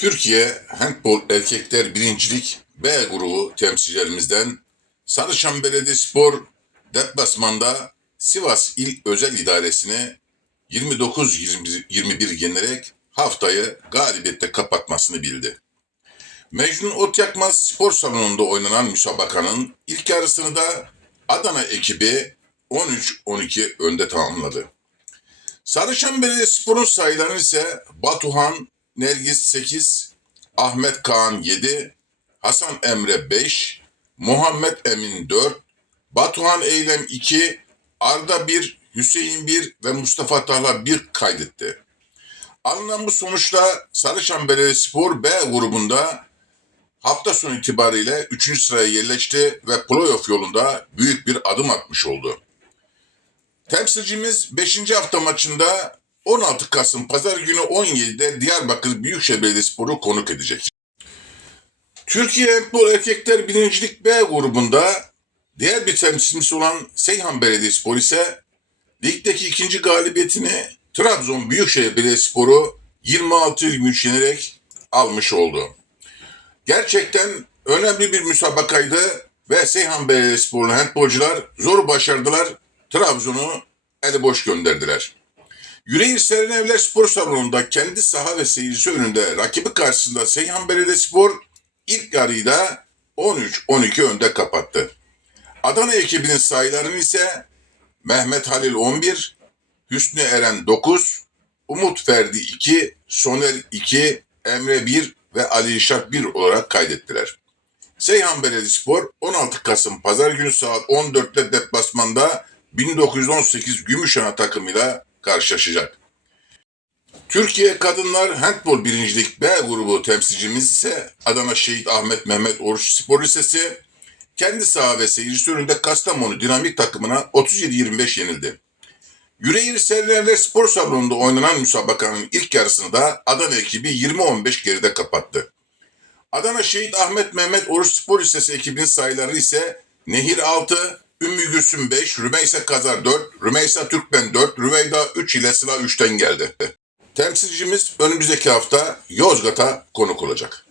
Türkiye Handbol Erkekler Birincilik B grubu temsilcilerimizden Sarıçam Belediyespor deplasmanda Sivas İl Özel İdaresi'ni 29-21 yenerek haftayı galibiyette kapatmasını bildi. Mecnun Otyakmaz Spor Salonu'nda oynanan müsabakanın ilk yarısını da Adana ekibi 13-12 önde tamamladı. Sarıçam Belediyespor'un sayılarını ise Batuhan, Nergis 8, Ahmet Kaan 7, Hasan Emre 5, Muhammed Emin 4, Batuhan Eylem 2, Arda 1, Hüseyin 1 ve Mustafa Tahla 1 kaydetti. Alınan bu sonuçla Sarıçam Belediyespor B grubunda hafta sonu itibariyle 3. sıraya yerleşti ve playoff yolunda büyük bir adım atmış oldu. Temsilcimiz 5. hafta maçında 16 Kasım Pazar günü 17'de Diyarbakır Büyükşehir Belediyespor'u konuk edecek. Türkiye Handbol Erkekler Birincilik B grubunda diğer bir temsilcisi olan Seyhan Belediyespor ise ligdeki ikinci galibiyetini Trabzon Büyükşehir Belediyespor'u 26-23 yenerek almış oldu. Gerçekten önemli bir müsabakaydı ve Seyhan Belediyesporlu handbolcular zor başardılar. Trabzon'u eli boş gönderdiler. Yüreğir Serenevler Spor Salonu'nda kendi saha ve seyircisi önünde rakibi karşısında Seyhan Belediyespor ilk yarıyı da 13-12 önde kapattı. Adana ekibinin sayılarını ise Mehmet Halil 11, Hüsnü Eren 9, Umut Ferdi 2, Soner 2, Emre 1 ve Ali İşak 1 olarak kaydettiler. Seyhan Belediyespor 16 Kasım Pazar günü saat 14'te deplasmanda 1918 Gümüşhane takımıyla karşılaşacak. Türkiye Kadınlar Handbol Birincilik B grubu temsilcimiz ise Adana Şehit Ahmet Mehmet Oruç Spor Lisesi kendi saha ve seyircisi önünde Kastamonu Dinamik takımına 37-25 yenildi. Yüreğir Serilerler Spor Salonu'nda oynanan müsabakanın ilk yarısını da Adana ekibi 20-15 geride kapattı. Adana Şehit Ahmet Mehmet Oruç Spor Lisesi ekibinin sayıları ise Nehir 6, Ümmü Gülsüm 5, Rümeysa Kazar 4, Rümeysa Türkmen 4, Rüveyda 3 ile Sıla 3'ten geldi. Temsilcimiz önümüzdeki hafta Yozgat'a konuk olacak.